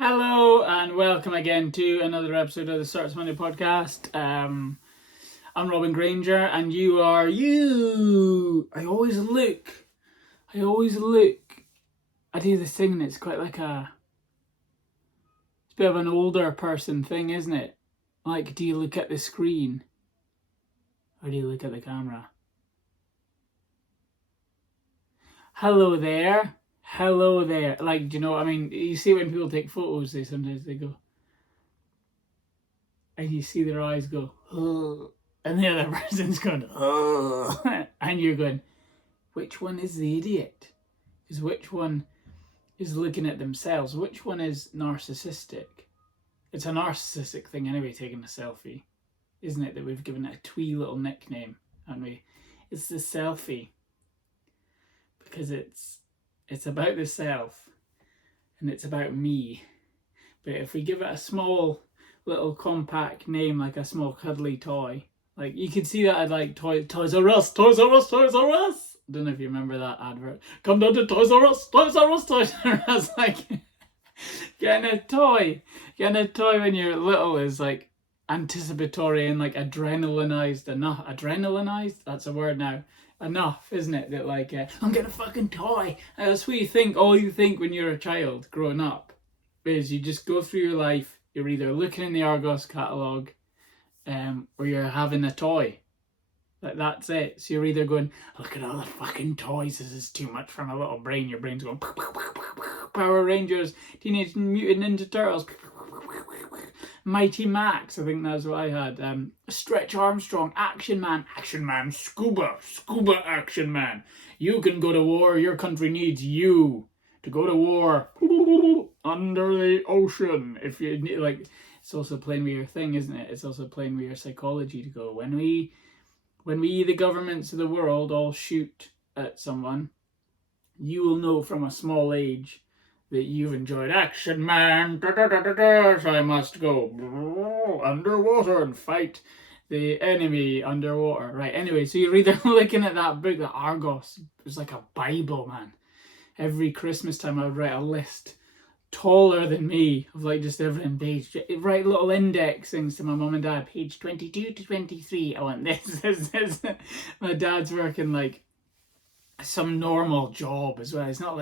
Hello and welcome again to another episode of the Starts Monday podcast. I'm Robin Grainger and you are you. I always look. I do this thing and it's quite like it's a bit of an older person thing, isn't it? Like, do you look at the screen or do you look at the camera? Hello there. Hello there. Like, do you know what I mean? You see when people take photos, sometimes they go, and you see their eyes go, oh, and the other person's going, oh, and you're going, which one is the idiot? Because which one is looking at themselves? Which one is narcissistic? It's a narcissistic thing anyway, taking a selfie, isn't it? That we've given it a twee little nickname, haven't we? It's the selfie. Because it's about the self and it's about me. But if we give it a small little compact name, like a small cuddly toy, like you could see that I'd like Toys R Us. I don't know if you remember that advert. Come down to Toys R Us. Like getting a toy when you're little is like anticipatory and like adrenalinized enough. Adrenalinized? That's a word now. Enough, isn't it? That like, I'm getting a fucking toy. That's what you think. All you think when you're a child growing up is you just go through your life. You're either looking in the Argos catalogue, or you're having a toy. Like that's it. So you're either going, look at all the fucking toys. This is too much for my little brain. Your brain's going, Power Rangers, Teenage Mutant Ninja Turtles, Mighty Max. I think that's what I had. Stretch Armstrong, Action Man, Scuba Action Man. You can go to war. Your country needs you to go to war under the ocean. If you like, it's also playing with your thing, isn't it? It's also playing with your psychology to go when we, the governments of the world, all shoot at someone, you will know from a small age that you've enjoyed Action Man, so I must go underwater and fight the enemy underwater. Right, anyway, so you're either looking at that book, the Argos. It was like a Bible, man. Every Christmas time I would write a list taller than me of like just everything page, write little index things to my mum and dad, page 22 to 23. I want this. My dad's working like some normal job as well. He's not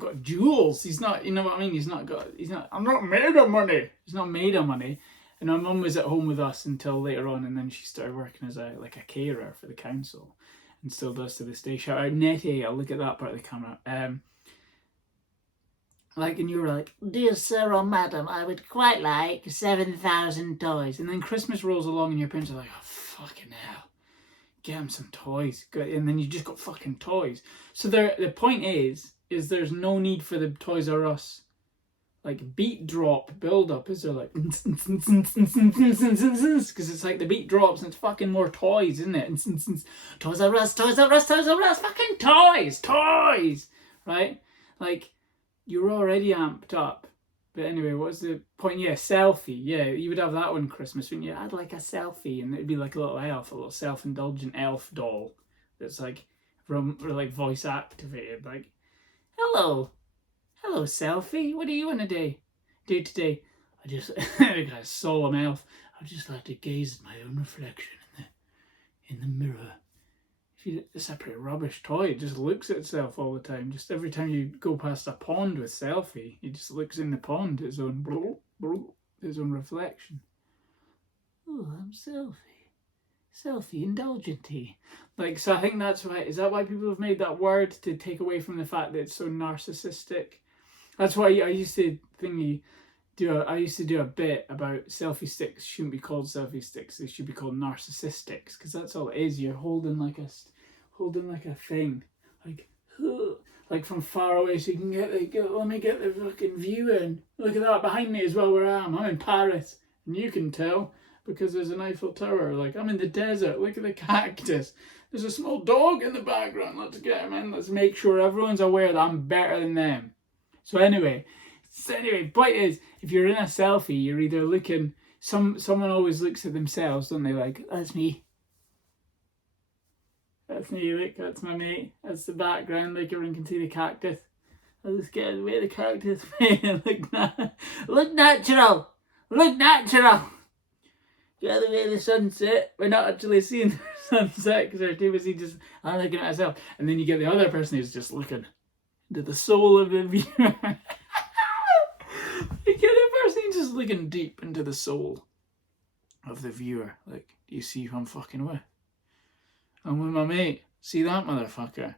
got jewels. He's not, you know what I mean? I'm not made of money. He's not made of money. And my mum was at home with us until later on, and then she started working as a carer for the council and still does to this day. Shout out Nettie. I'll look at that part of the camera. And you were like, dear sir or madam, I would quite like 7,000 toys. And then Christmas rolls along and your parents are like, oh, fucking hell. Get him some toys. And then you just got fucking toys. So the point is there's no need for the Toys R Us like beat drop build up, is there? Like, because it's like the beat drops and it's fucking more toys, isn't it? Toys R Us, fucking toys, right? Like, you're already amped up. But anyway, what's the point? Yeah, selfie. Yeah, you would have that one Christmas, wouldn't you? I'd like a selfie, and it'd be like a little elf, a little self-indulgent elf doll that's like voice activated. Like, hello, selfie. What do you want to do today? I just like a solemn elf. I'd just like to gaze at my own reflection in the mirror. It's a pretty rubbish toy. It just looks at itself all the time. Just every time you go past a pond with selfie, it just looks in the pond, its own reflection. Oh, I'm selfie indulgentie. Like, so I think that's why. Is that why people have made that word, to take away from the fact that it's so narcissistic? That's why I used to do a bit about selfie sticks shouldn't be called selfie sticks. They should be called narcissistics, because that's all it is. You're holding like a thing, like from far away, so you can let me get the fucking view in. Look at that behind me as well, where I am. I'm in Paris, and you can tell because there's an Eiffel Tower. Like, I'm in the desert. Look at the cactus. There's a small dog in the background. Let's get him in. Let's make sure everyone's aware that I'm better than them. So anyway, point is, if you're in a selfie, you're either looking. Someone always looks at themselves, don't they? Like, that's me. That's me, look, that's my mate. That's the background, like everyone can see the cactus. I just get the way the characters look natural. Look natural. Get the way the sunset. We're not actually seeing the sunset because we're too busy just I'm looking at myself. And then you get the other person who's just looking into the soul of the viewer. You get the person just looking deep into the soul of the viewer. Like, do you see who I'm fucking with? I'm with my mate. See that motherfucker?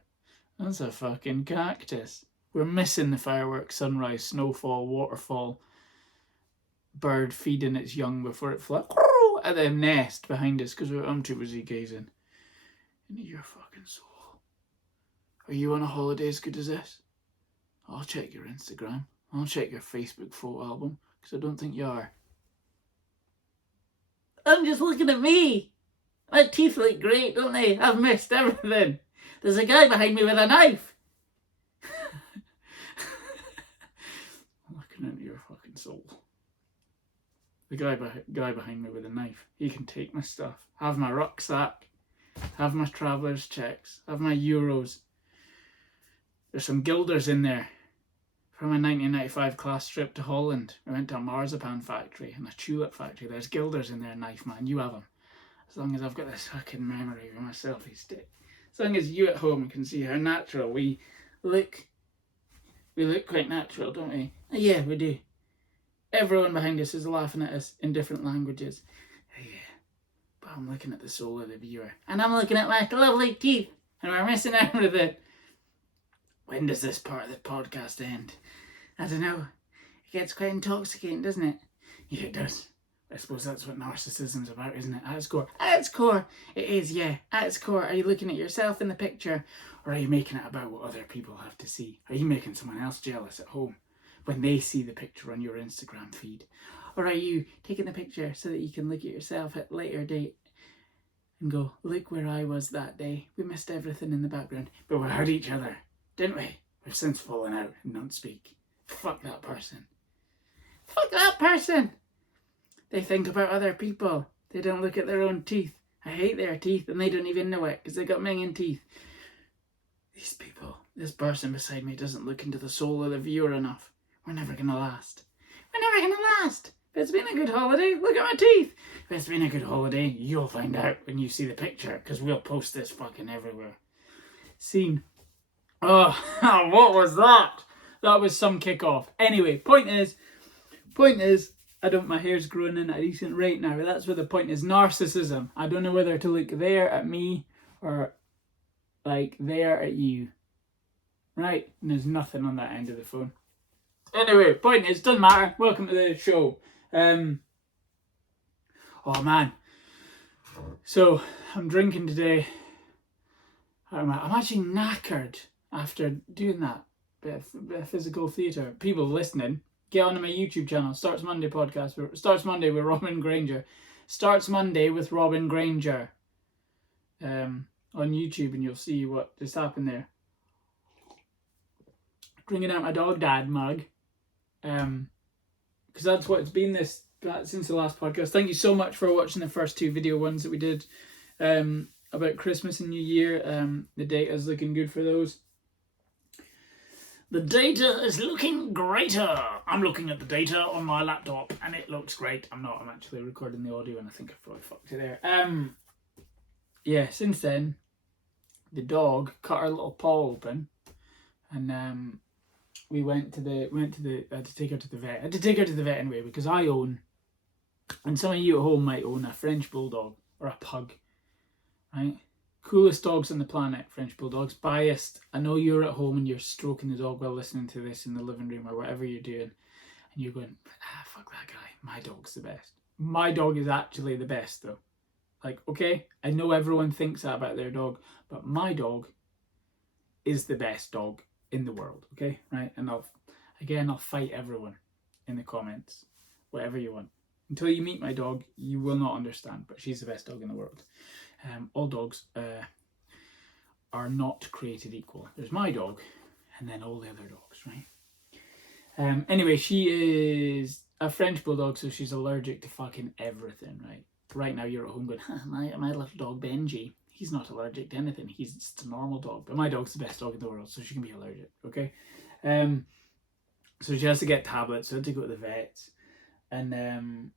That's a fucking cactus. We're missing the fireworks, sunrise, snowfall, waterfall, bird feeding its young before it flies at the nest behind us because I'm too busy gazing into your fucking soul. Are you on a holiday as good as this? I'll check your Instagram. I'll check your Facebook photo album because I don't think you are. I'm just looking at me. My teeth look great, don't they? I've missed everything. There's a guy behind me with a knife. I'm looking into your fucking soul. The guy behind me with a knife. He can take my stuff. Have my rucksack. Have my traveller's checks. Have my euros. There's some guilders in there. From a 1995 class trip to Holland. We went to a marzipan factory and a tulip factory. There's guilders in there, knife man. You have them. As long as I've got this fucking memory of my selfie stick. As long as you at home can see how natural we look. We look quite natural, don't we? Yeah, we do. Everyone behind us is laughing at us in different languages. Yeah. But I'm looking at the soul of the viewer. And I'm looking at my lovely teeth. And we're missing everything. When does this part of the podcast end? I don't know. It gets quite intoxicating, doesn't it? Yeah, it does. I suppose that's what narcissism's about, isn't it? At its core. At its core, it is, yeah. At its core, are you looking at yourself in the picture? Or are you making it about what other people have to see? Are you making someone else jealous at home when they see the picture on your Instagram feed? Or are you taking the picture so that you can look at yourself at a later date and go, look where I was that day. We missed everything in the background, but we heard each other, didn't we? We've since fallen out and don't speak. Fuck that person. Fuck that person! They think about other people. They don't look at their own teeth. I hate their teeth and they don't even know it because they got minging teeth. These people, this person beside me doesn't look into the soul of the viewer enough. We're never going to last. We're never going to last. If it's been a good holiday, look at my teeth. If it's been a good holiday, you'll find out when you see the picture because we'll post this fucking everywhere. Scene. Oh, what was that? That was some kickoff. Anyway, point is, my hair's growing in at a decent rate now. That's where the point is. Narcissism. I don't know whether to look there at me or like there at you. Right? And there's nothing on that end of the phone. Anyway, point is, doesn't matter. Welcome to the show. Oh man. So, I'm drinking today. I'm actually knackered after doing that bit of physical theatre. People listening, get onto my YouTube channel. Starts Monday podcast. Starts Monday with Robin Grainger. Starts Monday with Robin Grainger. On YouTube, and you'll see what just happened there. Drinking out my dog dad mug. Because that's what it's been since the last podcast. Thank you so much for watching the first two video ones that we did about Christmas and New Year. The data's looking good for those. The data is looking greater. I'm looking at the data on my laptop and it looks great. I'm actually recording the audio and I think I probably fucked it there. Yeah, since then, the dog cut her little paw open and we went to the I had to take her to the vet. I had to take her to the vet anyway because I own, and some of you at home might own, a French bulldog or a pug, right? Coolest dogs on the planet, French bulldogs. Biased. I know you're at home and you're stroking the dog while listening to this in the living room or whatever you're doing, and you're going, fuck that guy. My dog's the best. My dog is actually the best though. Like, okay, I know everyone thinks that about their dog, but my dog is the best dog in the world, okay? Right? And I'll fight everyone in the comments, whatever you want. Until you meet my dog, you will not understand, but she's the best dog in the world. All dogs are not created equal. There's my dog, and then all the other dogs, right? Anyway, she is a French bulldog, so she's allergic to fucking everything, right? Right now you're at home going, my little dog Benji, he's not allergic to anything. He's just a normal dog. But my dog's the best dog in the world, so she can be allergic, okay? So she has to get tablets, so I had to go to the vets. And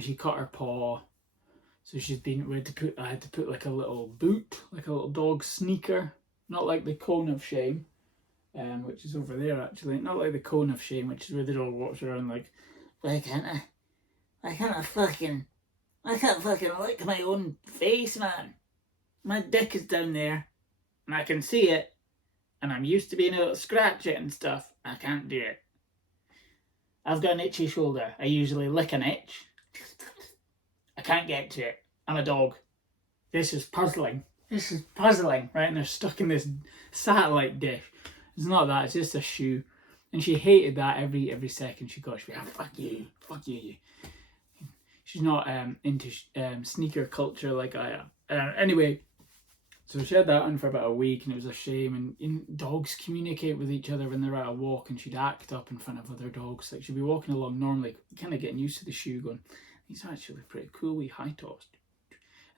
she cut her paw. So I had to put like a little boot, like a little dog sneaker, not like the cone of shame, which is over there actually, not like the cone of shame, which is where the dog walks around like, why can't I fucking lick my own face, man. My dick is down there, and I can see it, and I'm used to being able to scratch it and stuff. I can't do it. I've got an itchy shoulder. I usually lick an itch. I can't get to it. I'm a dog. This is puzzling. Right? And they're stuck in this satellite dish. It's not that. It's just a shoe. And she hated that every second she got. She'd be like, fuck you. She's not into sneaker culture like I am. Anyway, so she had that on for about a week, and it was a shame. And dogs communicate with each other when they're out a walk, and she'd act up in front of other dogs. Like she'd be walking along normally, kind of getting used to the shoe, going, he's actually pretty cool, we high tossed.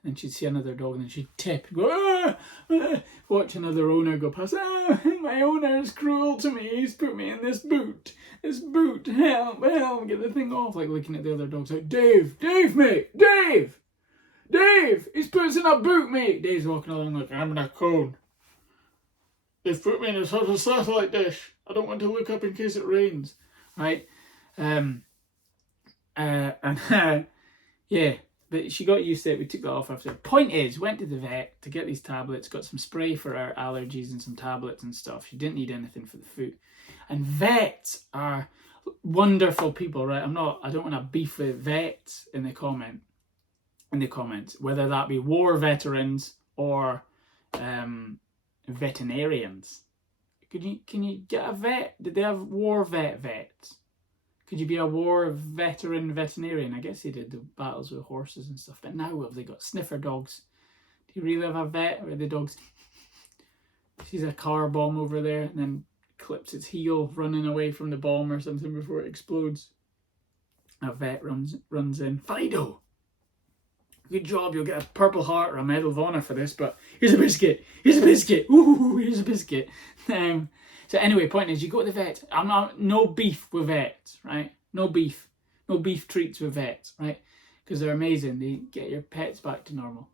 And then she'd see another dog, and then she'd tip, and go, watch another owner go past, my owner is cruel to me, he's put me in this boot, help, get the thing off, like looking at the other dogs, like, Dave, mate, Dave, he's put us in a boot, mate. Dave's walking along like, I'm in a cone. They've put me in a sort of satellite dish. I don't want to look up in case it rains, right? Yeah, but she got used to it. We took that off after. Point is, went to the vet to get these tablets, got some spray for her allergies and some tablets and stuff. She didn't need anything for the foot. And vets are wonderful people, right? I don't want to beef with vets in the comments, whether that be war veterans or veterinarians. Can you get a vet? Did they have war vets? Could you be a war veteran veterinarian? I guess they did the battles with horses and stuff. But now what have they got? Sniffer dogs. Do you really have a vet where the dog's sees a car bomb over there and then clips its heel running away from the bomb or something before it explodes? A vet runs in. Fido! Good job, you'll get a Purple Heart or a Medal of Honor for this, but here's a biscuit. Ooh, here's a biscuit. So anyway, point is, you go to the vet. No beef with vets, right? No beef treats with vets, right? Because they're amazing. They get your pets back to normal.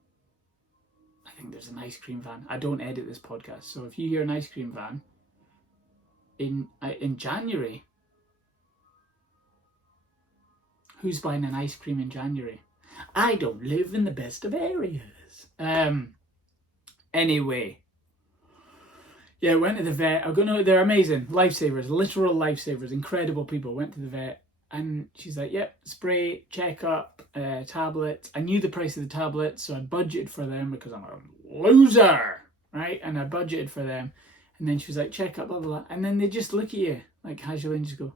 I think there's an ice cream van. I don't edit this podcast, so if you hear an ice cream van in January, who's buying an ice cream in January? I don't live in the best of areas. Anyway. Yeah, went to the vet. They're amazing. Lifesavers, literal lifesavers, incredible people. Went to the vet and she's like, yep, spray, checkup, tablets. I knew the price of the tablets, so I budgeted for them because I'm a loser, right? And I budgeted for them. And then she was like, checkup, blah, blah, blah. And then they just look at you like casually and just go,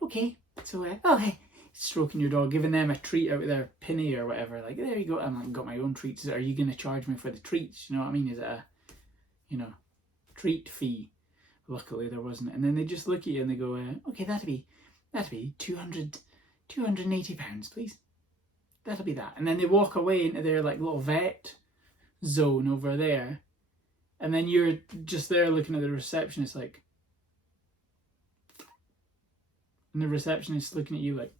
okay. So, okay. Stroking your dog, giving them a treat out of their penny or whatever. Like, there you go. I'm like, got my own treats. Are you going to charge me for the treats? You know what I mean? Is it a, treat fee? Luckily there wasn't. And then they just look at you and they go, okay, that'd be 280 pounds, please. That'll be that. And then they walk away into their like little vet zone over there. And then you're just there looking at the receptionist like, and the receptionist looking at you like,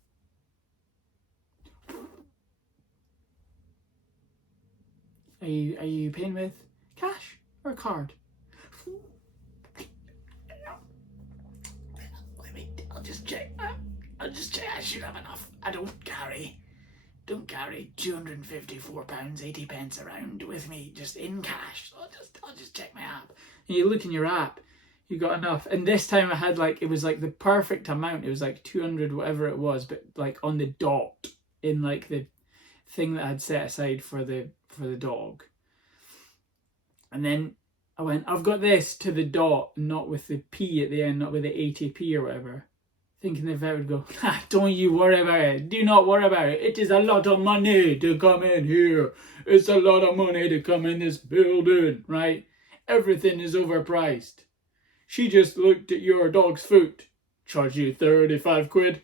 Are you paying with cash or card? I'll just check. I should have enough. I don't carry £254.80 around with me just in cash. So I'll just check my app. And you look in your app, you got enough. And this time I had it was like the perfect amount. It was like 200 whatever it was, but like on the dot in like the thing that I had set aside for the dog. And then I went, I've got this to the dot, not with the P at the end, not with the 80p or whatever. Thinking the vet would go, don't you worry about it. Do not worry about it. It is a lot of money to come in here. It's a lot of money to come in this building, right? Everything is overpriced. She just looked at your dog's foot. Charge you 35 quid.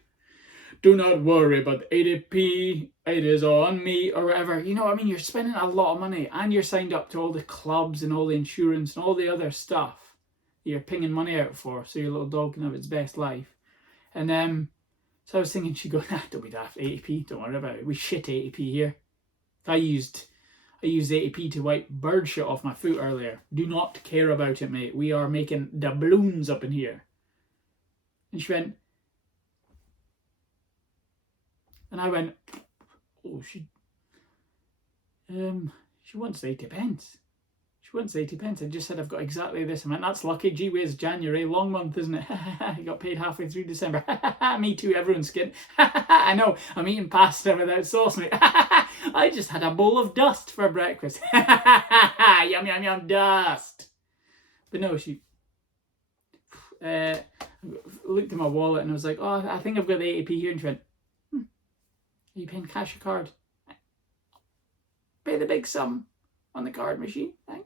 Do not worry about the 80p. It is on me or whatever. You know what I mean? You're spending a lot of money and you're signed up to all the clubs and all the insurance and all the other stuff. you're pinging money out for, so your little dog can have its best life. And so I was thinking, she'd go, nah, don't be daft, 80p, don't worry about it. We shit 80p here. I used 80p to wipe bird shit off my foot earlier. Do not care about it, mate. We are making doubloons up in here. And she went, and I went, oh, she wants 80 pence. She wants 80 pence. I just said, I've got exactly this. I went, that's lucky. Gee whiz, January, long month, isn't it? I got paid halfway through December. Me too, everyone's kidding. I know, I'm eating pasta without sauce, mate. I just had a bowl of dust for breakfast. Yum, yum, yum, dust. But no, she looked at my wallet and I was like, oh, I think I've got the 80p here. And she went, are you paying cash or card? Pay the big sum on the card machine. Thanks.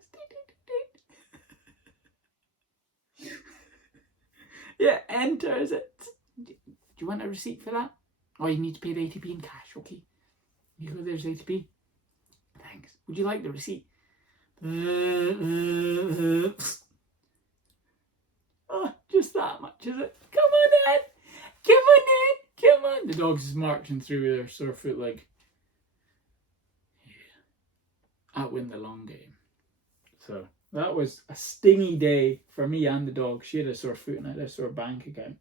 Yeah, enter. Is it? Do you want a receipt for that? Oh, you need to pay the 80p in cash. Okay. You go, there's 80p. Thanks. Would you like the receipt? Oh, just that much, is it? Come on in. Come on in. Come on. The dog's just marching through with her sore foot like, yeah, I win the long game. So that was a stingy day for me and the dog. She had a sore foot and I had a sore bank account.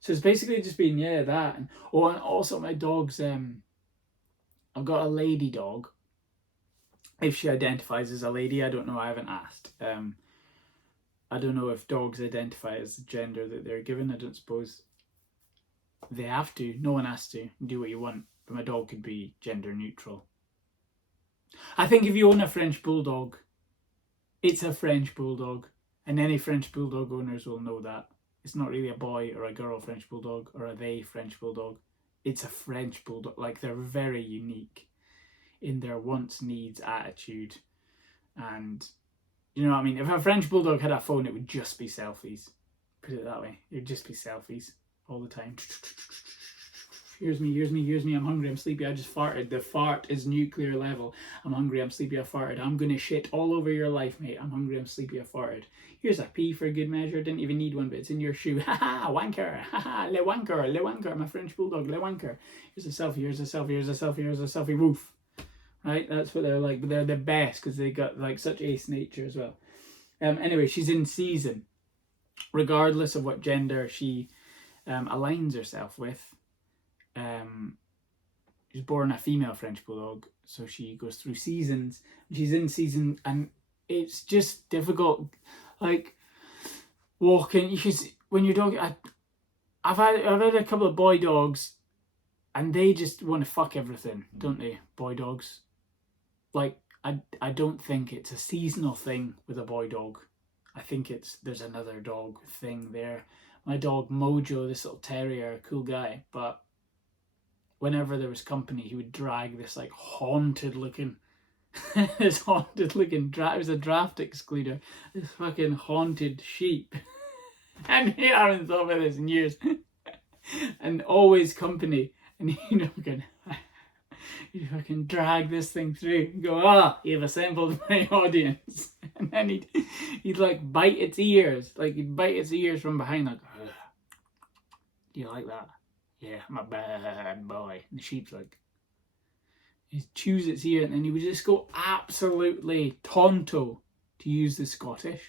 So it's basically just been, yeah, that. And also my dog's, I've got a lady dog. If she identifies as a lady, I don't know. I haven't asked. I don't know if dogs identify as the gender that they're given. I don't suppose they have to. No one has to. Do what you want. But my dog could be gender neutral. I think if you own a French Bulldog, it's a French Bulldog. And any French Bulldog owners will know that. It's not really a boy or a girl French Bulldog or a they French Bulldog. It's a French Bulldog. Like, they're very unique in their wants, needs, attitude. And, you know what I mean? If a French Bulldog had a phone, it would just be selfies. Put it that way. It would just be selfies all the time. Here's me, here's me, here's me. I'm hungry, I'm sleepy, I just farted. The fart is nuclear level. I'm hungry, I'm sleepy, I farted. I'm gonna shit all over your life, mate. I'm hungry, I'm sleepy, I farted. Here's a pee for good measure. Didn't even need one, but it's in your shoe. Ha ha, wanker. Ha ha, le wanker, le wanker. My French Bulldog, le wanker. Here's a selfie, here's a selfie, here's a selfie, here's a selfie. Woof. Right, that's what they're like. But they're the best because they got like such ace nature as well. Anyway, she's in season. Regardless of what gender she aligns herself with. She's born a female French Bulldog, so she goes through seasons. She's in season, and it's just difficult. Like walking, because when your dog, I've had a couple of boy dogs, and they just want to fuck everything, don't they? Boy dogs. Like I don't think it's a seasonal thing with a boy dog. I think there's another dog thing there. My dog Mojo, this little terrier, cool guy, but whenever there was company, he would drag this like haunted looking it was a draft excluder, this fucking haunted sheep. And I haven't thought about this in years. And always company, and you know, you fucking drag this thing through and go, you've assembled my audience. And then he'd like bite its ears, from behind, like, do you like that? Yeah, I'm a bad boy. And the sheep's like, he chews its ear, and then he would just go absolutely tonto, to use the Scottish.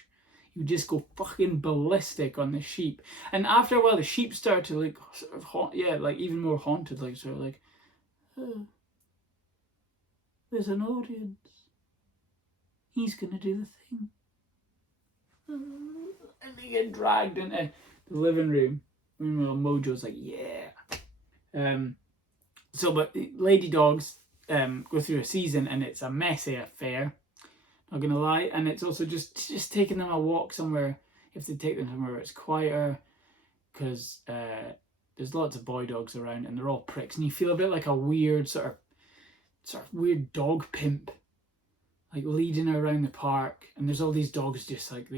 He would just go fucking ballistic on the sheep. And after a while, the sheep started to like sort of like even more haunted, like sort of like, there's an audience. He's gonna do the thing. And they get dragged into the living room. Meanwhile, Mojo's like, yeah. But lady dogs go through a season, and it's a messy affair. Not gonna lie, and it's also just taking them a walk somewhere. You have to take them somewhere where it's quieter, because there's lots of boy dogs around, and they're all pricks, and you feel a bit like a weird sort of weird dog pimp, like leading her around the park, and there's all these dogs just like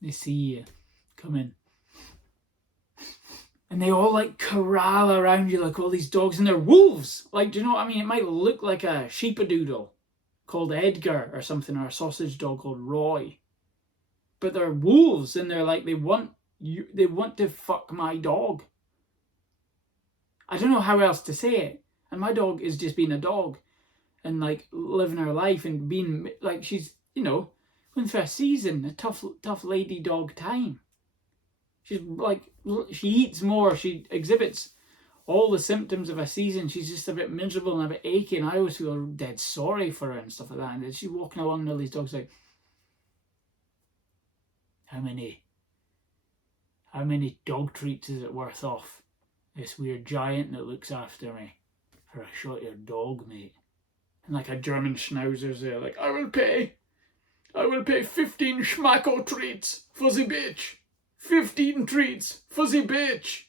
they see you coming. And they all like corral around you like all these dogs, and they're wolves. Like, do you know what I mean? It might look like a sheepadoodle called Edgar or something, or a sausage dog called Roy. but they're wolves, and they're like, they want to fuck my dog. I don't know how else to say it. And my dog is just being a dog and like living her life and being like, she's, you know, going through a season, a tough lady dog time. She's like, she eats more, she exhibits all the symptoms of a season. She's just a bit miserable and a bit achy, and I always feel dead sorry for her and stuff like that. And she's walking along and all these dogs like, how many dog treats is it worth off this weird giant that looks after me for a shot your dog, mate? And like a German schnauzer's there, like, I will pay 15 schmacko treats for the bitch. 15 treats for the bitch.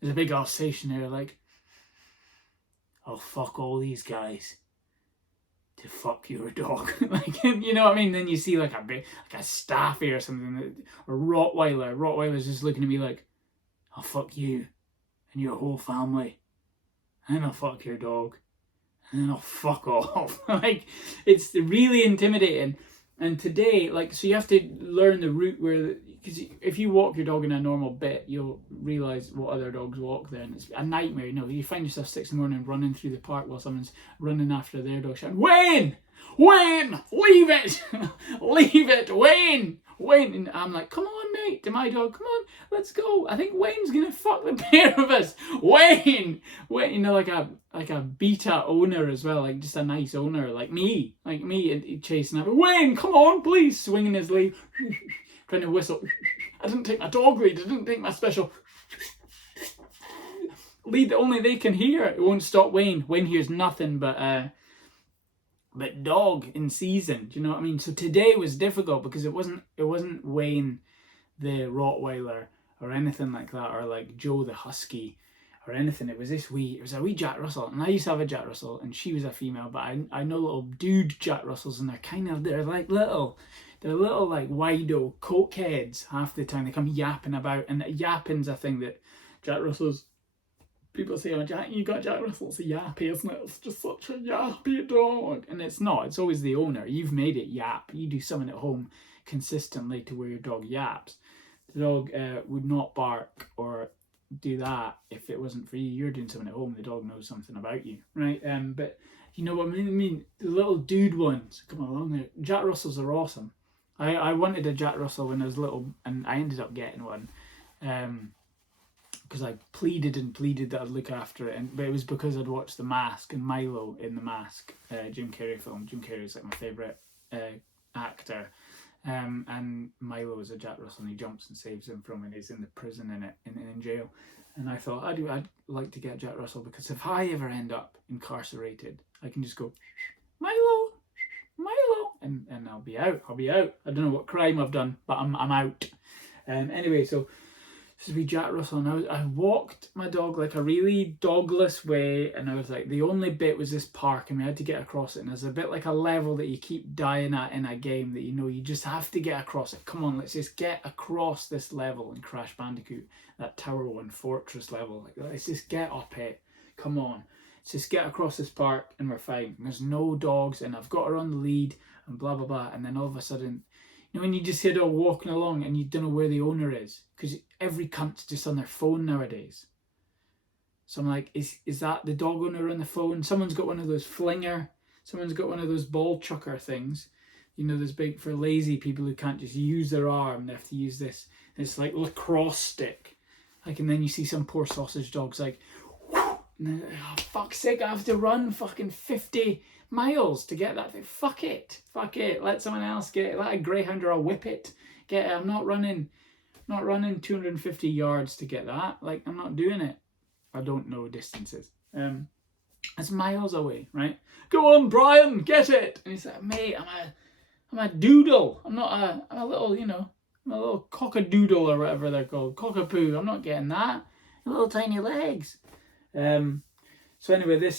There's a big Alsatian there, like, I'll fuck all these guys to fuck your dog. Like, you know what I mean? Then you see like a Staffy or something, or Rottweiler. Rottweiler's just looking at me like, I'll fuck you and your whole family, and I'll fuck your dog, and then I'll fuck off. Like, it's really intimidating. And today, like, so you have to learn the route because if you walk your dog in a normal bit, you'll realise what other dogs walk there, and it's a nightmare. You know, you find yourself 6 in the morning running through the park while someone's running after their dog, shouting, Wayne! Wayne! Leave it! Leave it! Wayne! Wayne! And I'm like, come on, mate, to my dog, come on, let's go. I think Wayne's gonna fuck the pair of us. Wayne! Wayne, you know, like a beta owner as well, like just a nice owner, like me, and chasing after, Wayne, come on, please, swinging his lead, trying to whistle. I didn't take my dog lead, I didn't take my special lead that only they can hear. It won't stop Wayne. Wayne hears nothing but dog in season. Do you know what I mean? So today was difficult because it wasn't Wayne the Rottweiler or anything like that, or like Joe the Husky or anything. It was a wee Jack Russell, and I used to have a Jack Russell, and she was a female, but I know little dude Jack Russells, and they're little like wido cokeheads half the time. They come yapping about, and yapping's a thing that Jack Russells, people say, oh, Jack, you got Jack Russell, it's a yappy, isn't it? It's just such a yappy dog. And it's not. It's always the owner. You've made it yap. You do something at home consistently to where your dog yaps. The dog would not bark or do that if it wasn't for you. You're doing something at home. The dog knows something about you, right? But you know what I mean? The little dude ones come along there. Jack Russells are awesome. I wanted a Jack Russell when I was little, and I ended up getting one. Because I pleaded that I'd look after it, but it was because I'd watched The Mask and Milo in The Mask, Jim Carrey film. Jim Carrey is like my favourite actor, and Milo is a Jack Russell, and he jumps and saves him from, and he's in the prison in jail. And I thought I'd like to get Jack Russell, because if I ever end up incarcerated, I can just go Milo, and I'll be out. I don't know what crime I've done, but I'm out. Anyway, so this would be Jack Russell, and I walked my dog like a really dogless way, and I was like, the only bit was this park, and we had to get across it, and there's a bit like a level that you keep dying at in a game that, you know, you just have to get across it. Come on, let's just get across this level in Crash Bandicoot, that Tower 1 Fortress level. Like, let's just get up it. Come on, let's just get across this park and we're fine. And there's no dogs, and I've got her on the lead, and blah, blah, blah, and then all of a sudden, you know, when you just hear her walking along and you don't know where the owner is, because every cunt's just on their phone nowadays. So I'm like, is that the dog owner on the phone? Someone's got one of those flinger, someone's got one of those ball chucker things, you know, those big for lazy people who can't just use their arm, they have to use this like lacrosse stick. Like, and then you see some poor sausage dogs like, oh, fuck's sake, I have to run fucking 50 miles to get that thing. Fuck it, let someone else get it. Let a greyhound or a whippet get it. I'm not running 250 yards to get that. Like, I'm not doing it. I don't know distances. It's miles away, right? Go on, Brian, get it. And he's like, mate, I'm a doodle. I'm a little, you know, I'm a little cockadoodle or whatever they're called. Cockapoo. I'm not getting that. Little tiny legs. So anyway,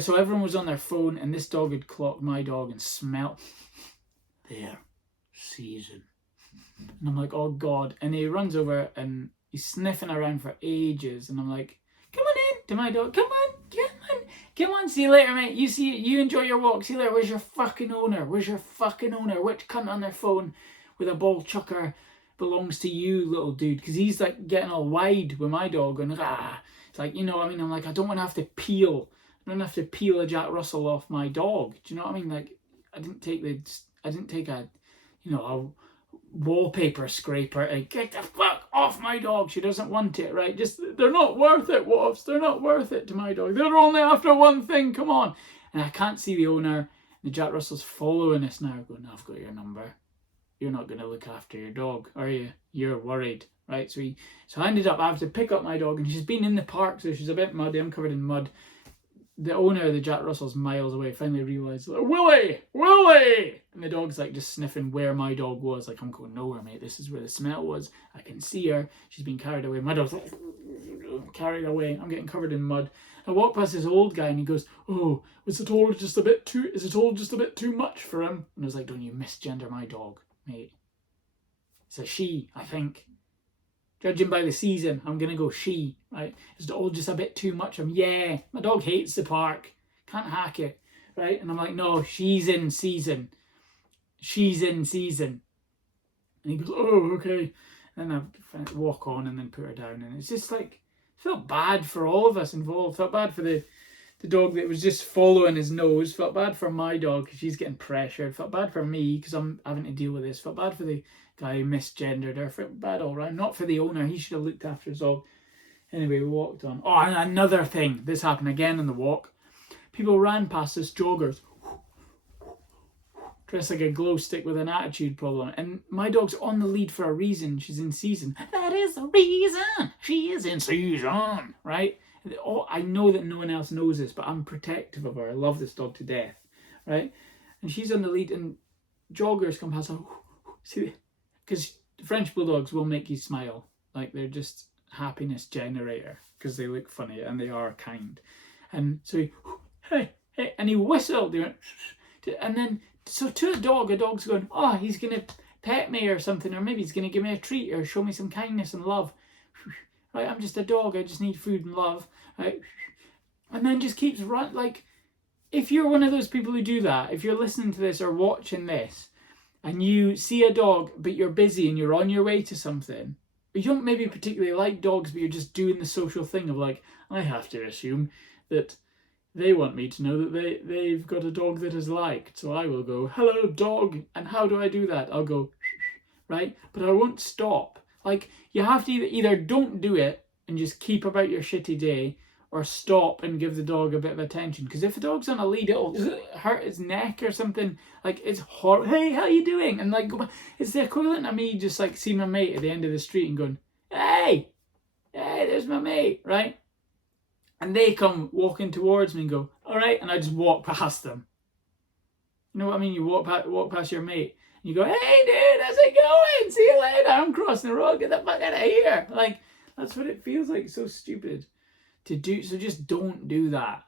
so everyone was on their phone, and this dog had clocked my dog and smelt their season. And I'm like, oh God. And he runs over and he's sniffing around for ages. And I'm like, come on in to my dog. Come on. See you later, mate. You enjoy your walk. See you later. Where's your fucking owner? Which cunt on their phone with a ball chucker belongs to you, little dude. Because he's like getting all wide with my dog and it's like, you know what I mean? I'm like, I don't want to have to peel. I don't have to peel a Jack Russell off my dog. Do you know what I mean? Like, I didn't take a, you know, a wallpaper scraper and get the fuck off my dog. She doesn't want it, right? Just, they're not worth it, Woffs. They're not worth it to my dog. They're only after one thing. Come on. And I can't see the owner. The Jack Russell's following us now, going, I've got your number. You're not going to look after your dog, are you? You're worried, right? So I ended up, I have to pick up my dog, and she's been in the park, so she's a bit muddy. I'm covered in mud. The owner of the Jack Russell's miles away finally realised, like, Willie! And the dog's like just sniffing where my dog was. Like, I'm going nowhere, mate. This is where the smell was. I can see her. She's been carried away. My dog's like, carried away. I'm getting covered in mud. I walk past this old guy and he goes, oh, is it all just a bit too much for him? And I was like, don't you misgender my dog, mate. It's a she, I think. Judging by the season, I'm going to go she, right? Is it all just a bit too much? Yeah, my dog hates the park. Can't hack it, right? And I'm like, no, she's in season. She's in season. And he goes, oh, okay. And then I walk on and then put her down. And it's just like, felt bad for all of us involved. Felt bad for the dog that was just following his nose. Felt bad for my dog because she's getting pressured. Felt bad for me because I'm having to deal with this. Felt bad for the guy who misgendered her. Felt bad all round. Not for the owner. He should have looked after his dog. Anyway, we walked on. Oh, and another thing. This happened again on the walk. People ran past us, joggers, dressed like a glow stick with an attitude problem. And my dog's on the lead for a reason. She's in season. That is the reason. She is in season, right? Oh, I know that no one else knows this, but I'm protective of her. I love this dog to death, right? And she's on the lead, and joggers come past her. See, because French bulldogs will make you smile. Like, they're just happiness generator because they look funny and they are kind. And so he, hey, and he whistled. He went, and then, so to a dog's going, oh, he's going to pet me or something, or maybe he's going to give me a treat or show me some kindness and love. Right, I'm just a dog. I just need food and love. Right, and then just keeps running. Like, if you're one of those people who do that, if you're listening to this or watching this, and you see a dog, but you're busy and you're on your way to something, you don't maybe particularly like dogs, but you're just doing the social thing of like, I have to assume that they want me to know that they've got a dog that is liked. So I will go, hello, dog. And how do I do that? I'll go, right? But I won't stop. Like, you have to either don't do it and just keep about your shitty day, or stop and give the dog a bit of attention. Because if a dog's on a lead, it'll hurt its neck or something. Like, it's horrible. Hey, how you doing? And like, it's the equivalent of me just like seeing my mate at the end of the street and going, hey, there's my mate, right? And they come walking towards me and go, all right, and I just walk past them. You know what I mean? You walk past your mate and you go, hey, dude, how's it going? See you later. I'm crossing the road. Get the fuck out of here. Like, that's what it feels like. So stupid to do. So just don't do that.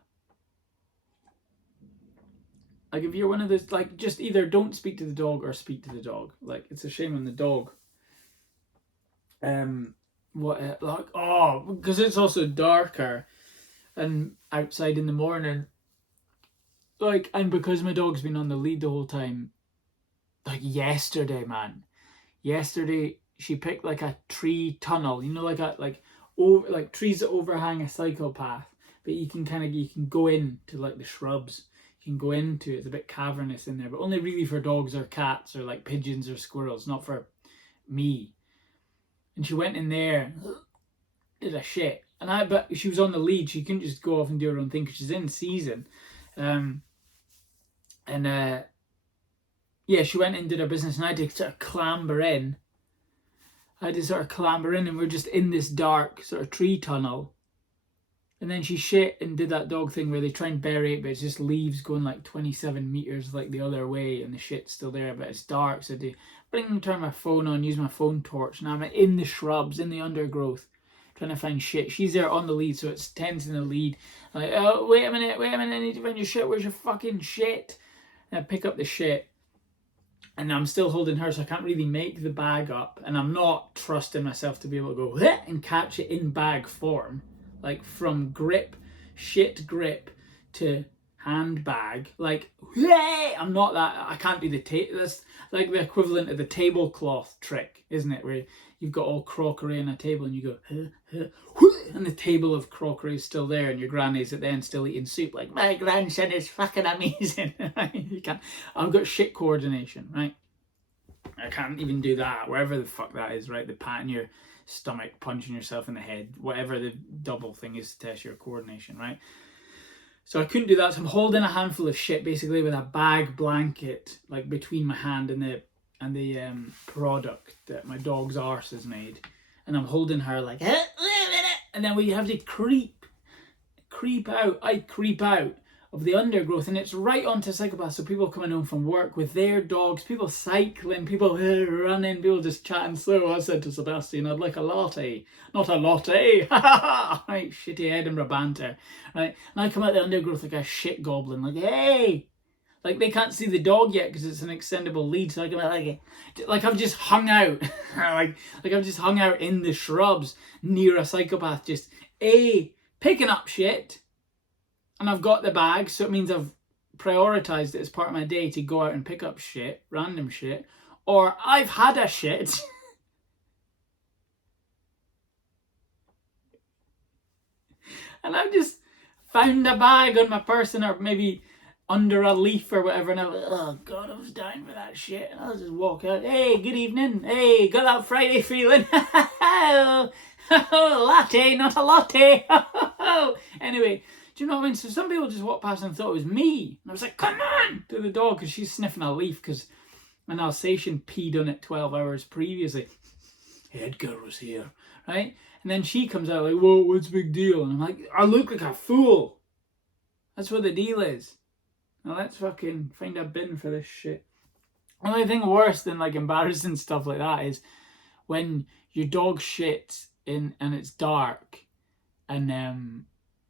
Like, if you're one of those, like, just either don't speak to the dog or speak to the dog. Like, it's a shame on the dog. Because it's also darker and outside in the morning, like, and because my dog's been on the lead the whole time, like yesterday she picked like a tree tunnel, you know, like trees that overhang a cycle path, but you can go into like the shrubs, you can go into, it's a bit cavernous in there, but only really for dogs or cats or like pigeons or squirrels, not for me. And she went in there, did a shit. But she was on the lead. She couldn't just go off and do her own thing because she's in season. She went in, did her business, and I had to sort of clamber in. And we're just in this dark sort of tree tunnel. And then she shit and did that dog thing where they try and bury it, but it's just leaves going like 27 meters like the other way, and the shit's still there, but it's dark. So I turn my phone on, use my phone torch, and I'm in the shrubs, in the undergrowth, trying to find shit. She's there on the lead, so it's tense in the lead. I'm like, oh, wait a minute, I need to find your shit. Where's your fucking shit? And I pick up the shit, and I'm still holding her, so I can't really make the bag up, and I'm not trusting myself to be able to go and catch it in bag form, like from shit grip to handbag, like, hey, I'm not that, I can't do that's like the equivalent of the tablecloth trick, isn't it? Where you've got all crockery on a table and you go, and the table of crockery is still there and your granny's at the end still eating soup, like, my grandson is fucking amazing. You can't, I've got shit coordination, right? I can't even do that, wherever the fuck that is, right? The patting your stomach, punching yourself in the head, whatever the double thing is to test your coordination, right? So I couldn't do that, so I'm holding a handful of shit basically with a bag blanket like between my hand and the product that my dog's arse has made, and I'm holding her like, and then we have to creep out. I creep out of the undergrowth, and it's right onto psychopaths. So people coming home from work with their dogs, people cycling, people running, people just chatting slow. I said to Sebastian, I'd like a latte. Not a latte. Right, shitty Edinburgh banter. Right, and I come out the undergrowth like a shit goblin, like, hey! Like, they can't see the dog yet because it's an extendable lead, so I come out like I've just hung out. like I've just hung out in the shrubs near a psychopath, just, picking up shit. And I've got the bag, so it means I've prioritized it as part of my day to go out and pick up shit, random shit, or I've had a shit. And I've just found a bag on my person, or maybe under a leaf or whatever, and I'm like, oh God, I was dying for that shit. And I'll just walk out, hey, good evening. Hey, got that Friday feeling. Latte, not a latte. Anyway, do you know what I mean? So some people just walked past and thought it was me. And I was like, come on, to the dog, because she's sniffing a leaf because an Alsatian peed on it 12 hours previously. Edgar was here, right? And then she comes out like, whoa, what's the big deal? And I'm like, I look like a fool. That's what the deal is. Now let's fucking find a bin for this shit. Only thing worse than like embarrassing stuff like that is when your dog shits in and it's dark and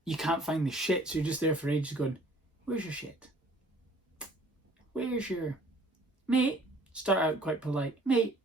you can't find the shit, so you're just there for ages going, where's your shit? Where's your... Mate, start out quite polite. Mate,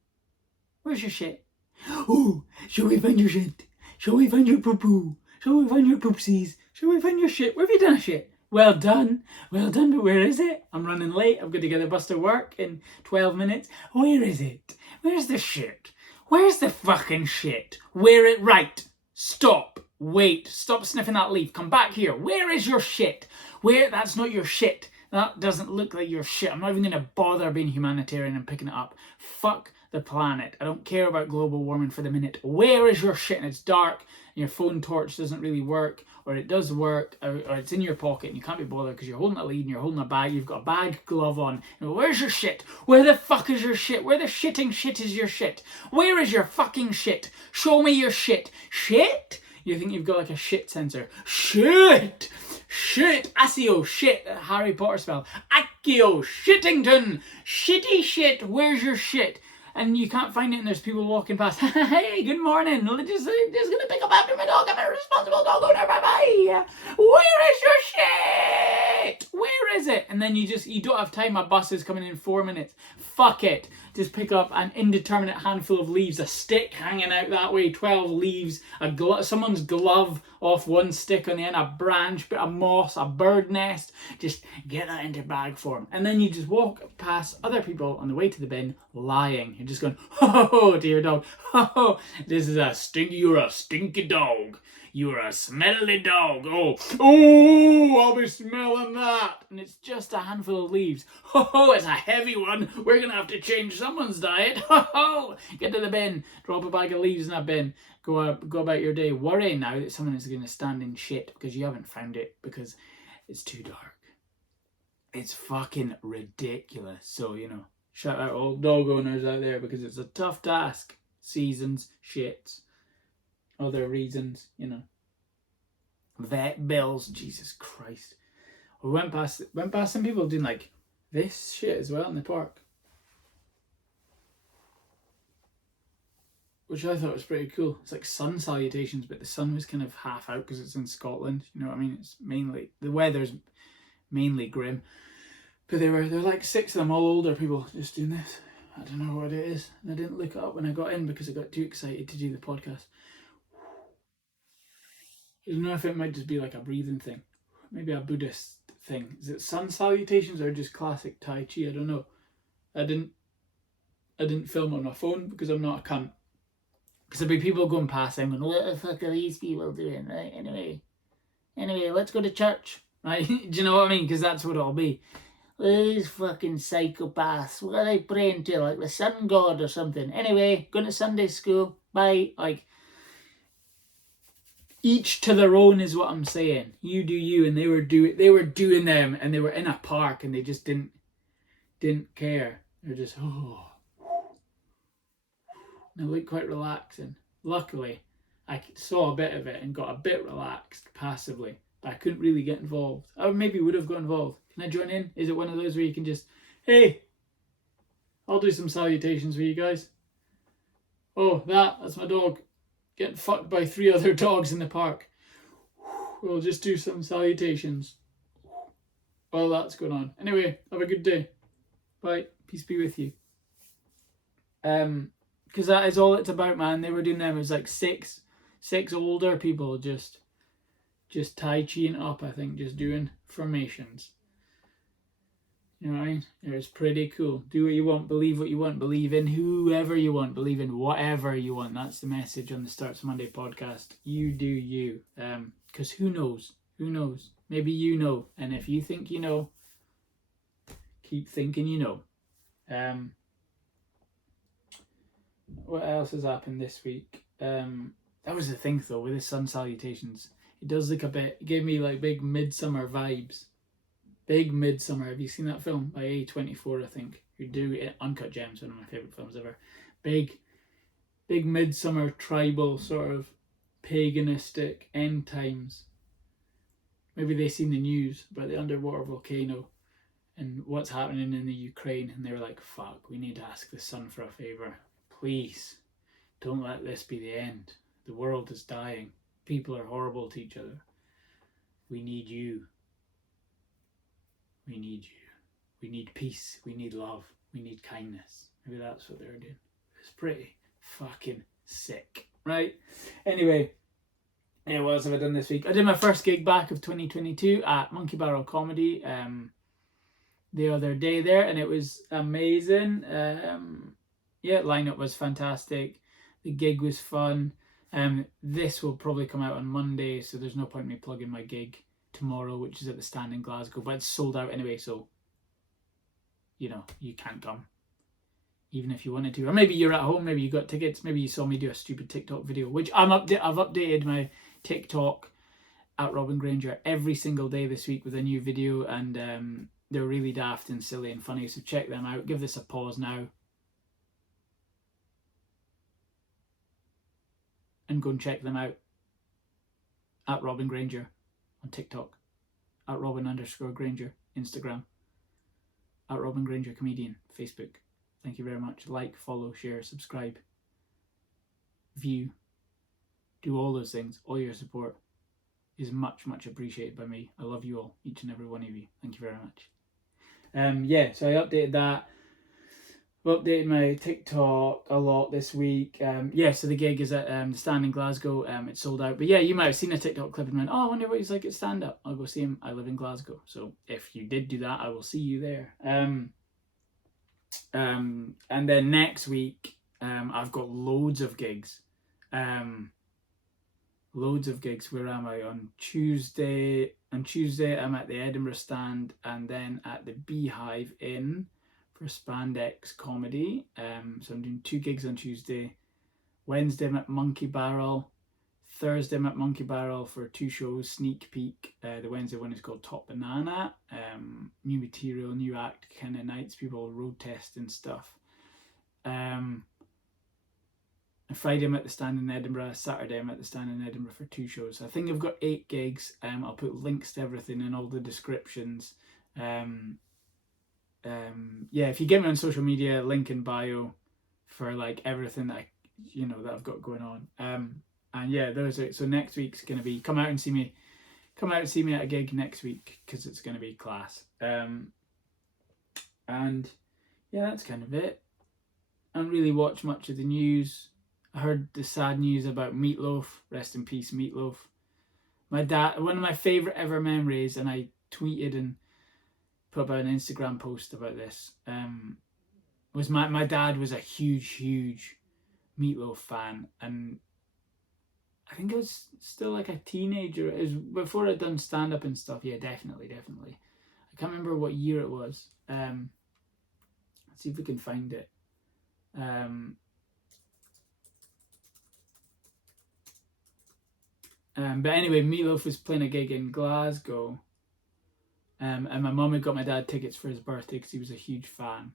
where's your shit? Oh, shall we find your shit? Shall we find your poo-poo? Shall we find your poopsies? Shall we find your shit? Where have you done shit? Well done, but where is it? I'm running late, I've got to get a bus to work in 12 minutes. Where is it? Where's the shit? Where's the fucking shit? Wear it right. Stop. Wait. Stop sniffing that leaf. Come back here. Where is your shit? Where? That's not your shit. That doesn't look like your shit. I'm not even going to bother being humanitarian and picking it up. Fuck the planet. I don't care about global warming for the minute. Where is your shit? And it's dark and your phone torch doesn't really work, or it does work, or it's in your pocket and you can't be bothered because you're holding a lead and you're holding a bag. You've got a bag glove on. And where's your shit? Where the fuck is your shit? Where the shitting shit is your shit? Where is your fucking shit? Show me your shit. Shit? You think you've got like a shit sensor. Shit! Shit! Accio shit! Harry Potter spell. Accio Shittington! Shitty shit! Where's your shit? And you can't find it and there's people walking past. Hey, good morning. Just gonna pick up after my dog. I'm a responsible dog owner. Bye-bye. Where is your shit? Where is it? And then you don't have time. My bus is coming in 4 minutes. Fuck it. Just pick up an indeterminate handful of leaves, a stick hanging out that way, 12 leaves, someone's glove off one stick on the end, a branch, bit of moss, a bird nest. Just get that into bag form. And then you just walk past other people on the way to the bin lying. You're just going, ho, to your dog. Ho, this is you're a stinky dog. You're a smelly dog. Oh, I'll be smelling that. And it's just a handful of leaves. It's a heavy one. We're going to have to change someone's diet. Get to the bin. Drop a bag of leaves in that bin. Go about your day. Worry now that someone is going to stand in shit because you haven't found it because it's too dark. It's fucking ridiculous. So, shout out all dog owners out there because it's a tough task. Seasons, shits. Other reasons, vet bills, Jesus Christ. We went past some people doing like this shit as well in the park, which I thought was pretty cool. It's like sun salutations, but the sun was kind of half out because it's in Scotland. You know what I mean? It's mainly, the weather's mainly grim, but they're like 6 of them, all older people, just doing this. I don't know what it is, and I didn't look it up when I got in because I got too excited to do the podcast. I don't know if it might just be like a breathing thing, maybe a Buddhist thing. Is it sun salutations or just classic Tai Chi? I don't know. I didn't film on my phone because I'm not a cunt. Because there'll be people going past and going, what the fuck are these people doing, right? Anyway, let's go to church, right? Do you know what I mean? Because that's what it'll be. These fucking psychopaths, what are they praying to? Like the sun god or something. Anyway, going to Sunday school, bye. Like, each to their own is what I'm saying. You do you, and they were doing them, and they were in a park, and they just didn't care. They're just, oh. And it looked quite relaxing. Luckily, I saw a bit of it and got a bit relaxed passively, but I couldn't really get involved. I maybe would have got involved. Can I join in? Is it one of those where you can just, hey, I'll do some salutations for you guys. Oh, that's my dog getting fucked by 3 other dogs in the park. We'll just do some salutations while that's going on. Anyway, have a good day. Bye. Peace be with you. Because that is all it's about, man. They were doing them. It was like six older people just Tai Chiing up, I think, just doing formations. You know what I mean? It was pretty cool. Do what you want, believe what you want, believe in whoever you want, believe in whatever you want. That's the message on the Starts Monday podcast. You do you. Because who knows? Who knows? Maybe you know. And if you think you know, keep thinking you know. What else has happened this week? That was the thing though with the sun salutations. It does look a bit. It gave me like big midsummer vibes. Big Midsummer. Have you seen that film by A24? I think who do it. Uncut Gems, one of my favorite films ever. Big midsummer tribal sort of paganistic end times. Maybe they seen the news about the underwater volcano and what's happening in the Ukraine, and they were like, "Fuck, we need to ask the sun for a favor." Please, don't let this be the end. The world is dying. People are horrible to each other. We need you. We need you. We need peace. We need love. We need kindness. Maybe that's what they're doing. It's pretty fucking sick, right? Anyway, yeah, what else have I done this week? I did my first gig back of 2022 at Monkey Barrel Comedy the other day there, and it was amazing. Yeah, lineup was fantastic. The gig was fun. This will probably come out on Monday, so there's no point in me plugging my gig tomorrow, which is at the Stand in Glasgow, but it's sold out anyway, so you know you can't come even if you wanted to. Or maybe you're at home, maybe you got tickets, maybe you saw me do a stupid TikTok video, which I've updated my TikTok at Robin Grainger every single day this week with a new video, and they're really daft and silly and funny, so check them out. Give this a pause now and go and check them out at Robin Grainger on TikTok, at Robin_Grainger, Instagram, at Robin Grainger Comedian, Facebook. Thank you very much. Like, follow, share, subscribe, view, do all those things. All your support is much, much appreciated by me. I love you all, each and every one of you. Thank you very much. Yeah, so I updated that. I've updated my TikTok a lot this week. Yeah, so the gig is at the Stand in Glasgow. It's sold out. But yeah, you might have seen a TikTok clip and went, oh, I wonder what he's like at stand-up. I'll go see him. I live in Glasgow. So if you did do that, I will see you there. And then next week, I've got loads of gigs. Loads of gigs. Where am I? On Tuesday, I'm at the Edinburgh Stand, and then at the Beehive Inn for Spandex Comedy. So I'm doing 2 gigs on Tuesday. Wednesday I'm at Monkey Barrel. Thursday I'm at Monkey Barrel for 2 shows, sneak peek. The Wednesday one is called Top Banana. New material, new act kind of nights, people road test and stuff. And Friday I'm at the Stand in Edinburgh. Saturday I'm at the Stand in Edinburgh for 2 shows. So I think I've got 8 gigs. I'll put links to everything in all the descriptions. Yeah, if you get me on social media, link in bio for like everything that that I've got going on. And yeah, those are, so next week's gonna be come out and see me at a gig next week, because it's gonna be class. And yeah, that's kind of it. I don't really watch much of the news. I heard the sad news about Meatloaf. Rest in peace, Meatloaf. My dad, one of my favorite ever memories, and I tweeted and put about an Instagram post about this. Was my dad was a huge Meatloaf fan, and I think I was still like a teenager. It was before I'd done stand up and stuff. Yeah, definitely. I can't remember what year it was. Let's see if we can find it. But anyway, Meatloaf was playing a gig in Glasgow, and my mum had got my dad tickets for his birthday because he was a huge fan.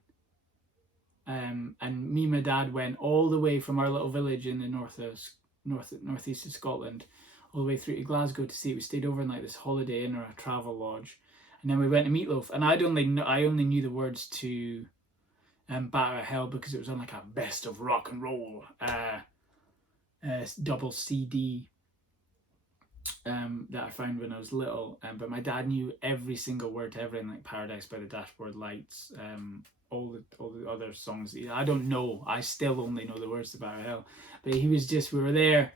And me and my dad went all the way from our little village in the northeast of Scotland, all the way through to Glasgow to see it. We stayed over in like this Holiday Inn or a travel lodge, and then we went to Meatloaf. And I only knew the words to Batter Out of Hell because it was on like a best of rock and roll double CD that I found when I was little. But my dad knew every single word to everything, like Paradise by the Dashboard Lights, all the other songs. I don't know. I still only know the words to Batter Out of Hell. But he was just, we were there,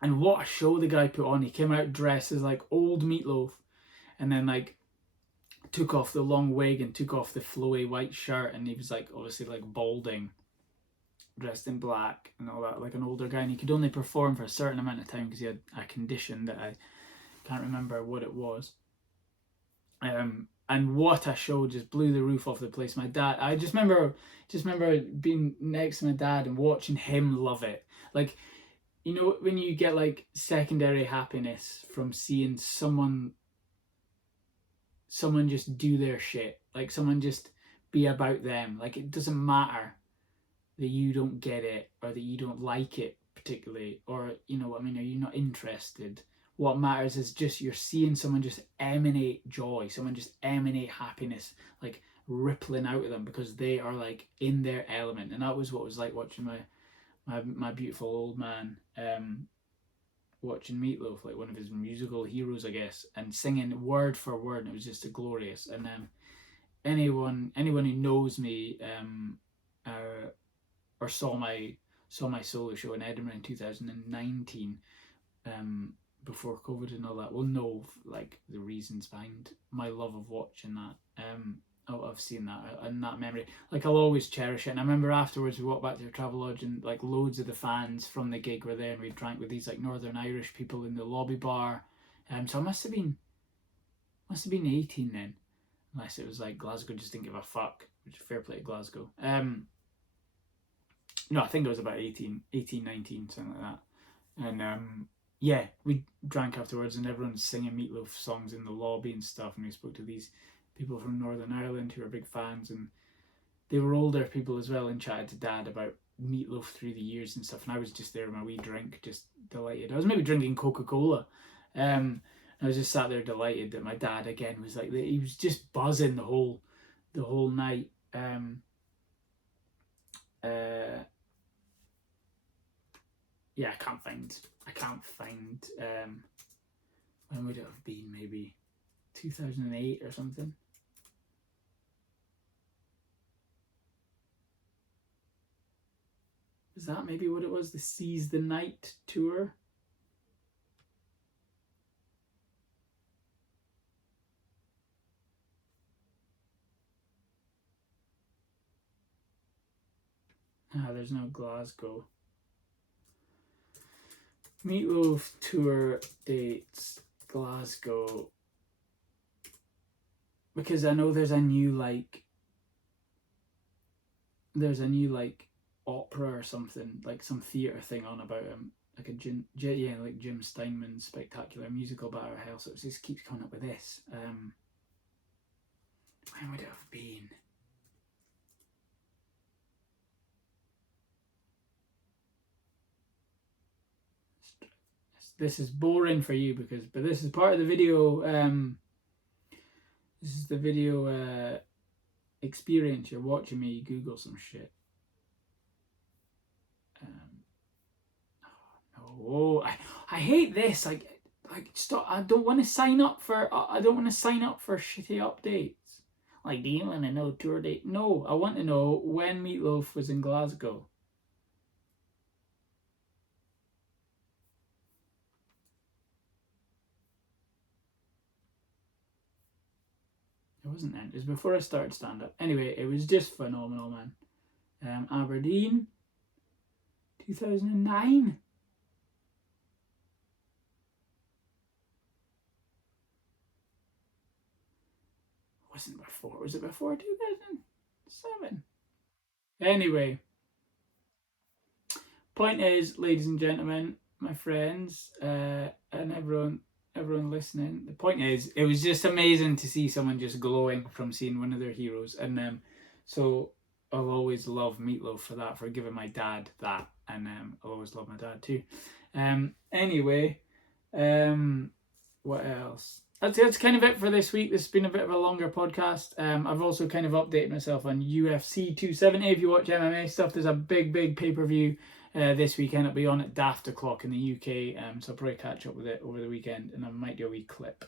and what a show the guy put on. He came out dressed as like old Meatloaf, and then like took off the long wig and took off the flowy white shirt, and he was like obviously like balding, dressed in black and all that, like an older guy, and he could only perform for a certain amount of time because he had a condition that I can't remember what it was. And what a show, just blew the roof off the place. My dad, I just remember being next to my dad and watching him love it. Like, you know, when you get like secondary happiness from seeing someone just do their shit, like someone just be about them. Like, it doesn't matter that you don't get it or that you don't like it particularly, or, you know what I mean, are you not interested? What matters is just you're seeing someone just emanate joy, someone just emanate happiness, like rippling out of them because they are like in their element. And that was what it was like watching my beautiful old man watching Meatloaf, like one of his musical heroes, I guess, and singing word for word, and it was just glorious. And anyone who knows me or saw my solo show in Edinburgh in 2019, before COVID and all that, will know like the reasons behind my love of watching that. I've seen that and that memory. Like, I'll always cherish it. And I remember afterwards we walked back to the Travelodge, and like loads of the fans from the gig were there, and we drank with these like Northern Irish people in the lobby bar. So I must have been 18 then, unless it was like Glasgow just didn't give a fuck, which is fair play to Glasgow. No, I think it was about 18, 19, something like that. And yeah, we drank afterwards, and everyone's singing Meatloaf songs in the lobby and stuff, and we spoke to these people from Northern Ireland who are big fans, and they were older people as well, and chatted to Dad about Meatloaf through the years and stuff, and I was just there with my wee drink, just delighted. I was maybe drinking Coca-Cola. I was just sat there delighted that my dad again was like, he was just buzzing the whole night. Yeah, I can't find when would it have been? Maybe 2008 or something. Is that maybe what it was? The Seize the Night tour? There's no Glasgow. Meatloaf tour dates, Glasgow. Because I know there's a new like opera or something, like some theatre thing on about him, like like Jim Steinman's spectacular musical Batter Out of Hell. So it just keeps coming up with this. When would it have been? This is boring for you but this is part of the video. This is the video experience. You're watching me Google some shit. No, I hate this. Like stop. I don't want to sign up for shitty updates. Like, do you want to know tour date? No, I want to know when Meatloaf was in Glasgow. It wasn't then. It was before I started stand-up. Anyway, it was just phenomenal, man. Aberdeen, 2009. Wasn't before. Was it before 2007? Anyway, point is, ladies and gentlemen, my friends, and everyone listening, the point is, it was just amazing to see someone just glowing from seeing one of their heroes. And so I'll always love Meatloaf for that, for giving my dad that. And I'll always love my dad too. Anyway, what else? That's kind of it for this week. This has been a bit of a longer podcast. I've also kind of updated myself on UFC 270. If you watch MMA stuff, there's a big pay-per-view this weekend. It'll be on at daft o'clock in the UK. So I'll probably catch up with it over the weekend, and I might do a wee clip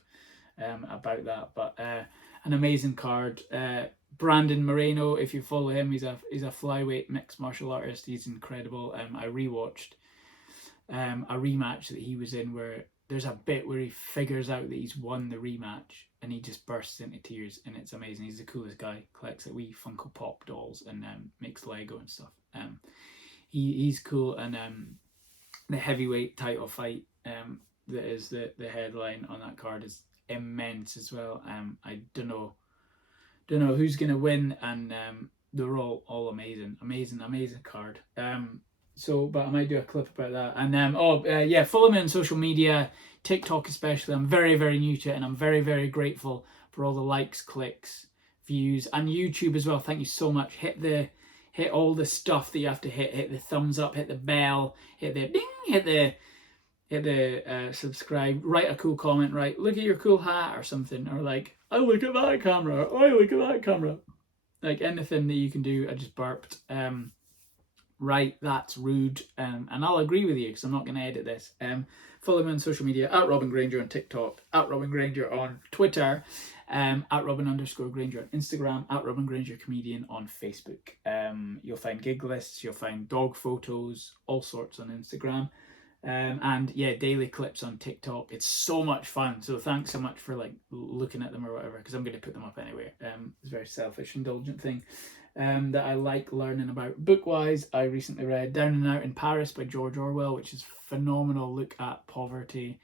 about that. But an amazing card. Brandon Moreno, if you follow him, he's a flyweight mixed martial artist. He's incredible. I rewatched a rematch that he was in where there's a bit where he figures out that he's won the rematch and he just bursts into tears, and it's amazing. He's the coolest guy. Collects like wee Funko Pop dolls and makes Lego and stuff. He's cool. And the heavyweight title fight that is the headline on that card is immense as well. I don't know who's gonna win, and they're all amazing card. But I might do a clip about that. And follow me on social media, TikTok especially. I'm very, very new to it, and I'm very, very grateful for all the likes, clicks, views, and YouTube as well. Thank you so much. Hit all the stuff that you have to hit. Hit the thumbs up, hit the bell, hit the ding, hit the subscribe. Write a cool comment. Right, look at your cool hat or something, or like, I look at that camera. Or I look at that camera. Like anything that you can do. I just burped. Right, that's rude, and I'll agree with you because I'm not going to edit this. Follow me on social media, at Robin Grainger on TikTok, at Robin Grainger on Twitter, at Robin_Grainger on Instagram, at Robin Grainger Comedian on Facebook. You'll find gig lists, you'll find dog photos, all sorts on Instagram. And yeah, daily clips on TikTok. It's so much fun. So thanks so much for like looking at them or whatever, because I'm going to put them up anyway. It's a very selfish, indulgent thing that I like learning about. Book-wise, I recently read Down and Out in Paris by George Orwell, which is phenomenal look at poverty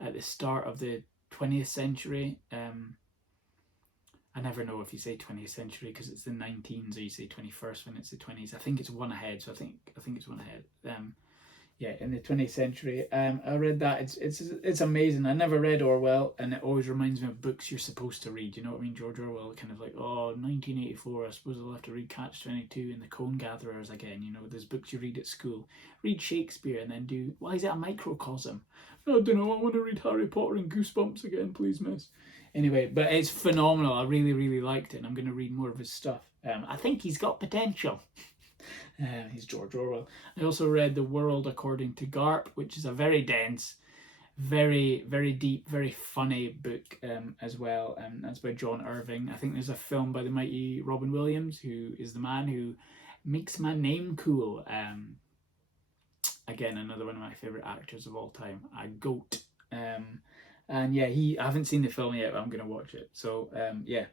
at the start of the 20th century. I never know if you say 20th century because it's the 19s, or you say 21st when it's the 20s. I think it's one ahead, so I think it's one ahead. In the 20th century. I read that. It's amazing. I never read Orwell, and it always reminds me of books you're supposed to read. You know what I mean? George Orwell, kind of like, 1984, I suppose I'll have to read Catch-22 and The Cone Gatherers again. You know, there's books you read at school. Read Shakespeare and then do, why is it a microcosm? I don't know, I want to read Harry Potter and Goosebumps again, please, miss. Anyway, but it's phenomenal. I really, really liked it, and I'm going to read more of his stuff. I think he's got potential. He's George Orwell. I also read The World According to Garp, which is a very dense, very, very deep, very funny book as well. That's by John Irving. I think there's a film by the mighty Robin Williams, who is the man who makes my name cool. Again, another one of my favourite actors of all time, a goat. And yeah, I haven't seen the film yet, but I'm going to watch it. So yeah,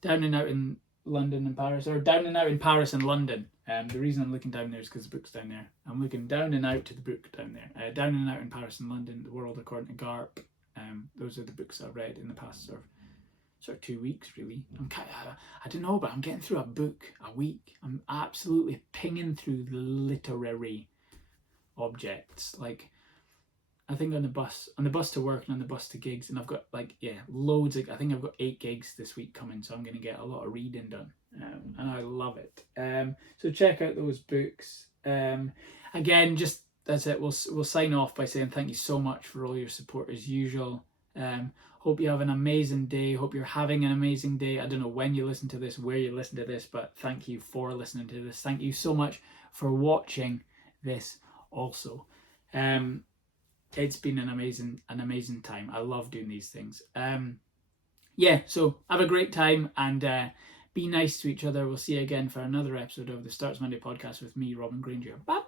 Down and Out in London and Paris, or Down and Out in Paris and London. The reason I'm looking down there is because the book's down there. I'm looking down and out to the book down there. Down and Out in Paris and London, The World According to Garp. Those are the books I've read in the past sort of 2 weeks, really. I don't know, but I'm getting through a book a week. I'm absolutely pinging through the literary objects. Like, I think on the bus to work and on the bus to gigs, and I've got loads of, I think I've got 8 gigs this week coming, so I'm going to get a lot of reading done, and I love it. So check out those books. Again, just that's it. We'll sign off by saying thank you so much for all your support as usual. Hope you have an amazing day. Hope you're having an amazing day. I don't know when you listen to this, where you listen to this, but thank you for listening to this. Thank you so much for watching this also. It's been an amazing time. I love doing these things. So have a great time, and be nice to each other. We'll see you again for another episode of the Starts Monday podcast with me, Robin Grainger. Bye.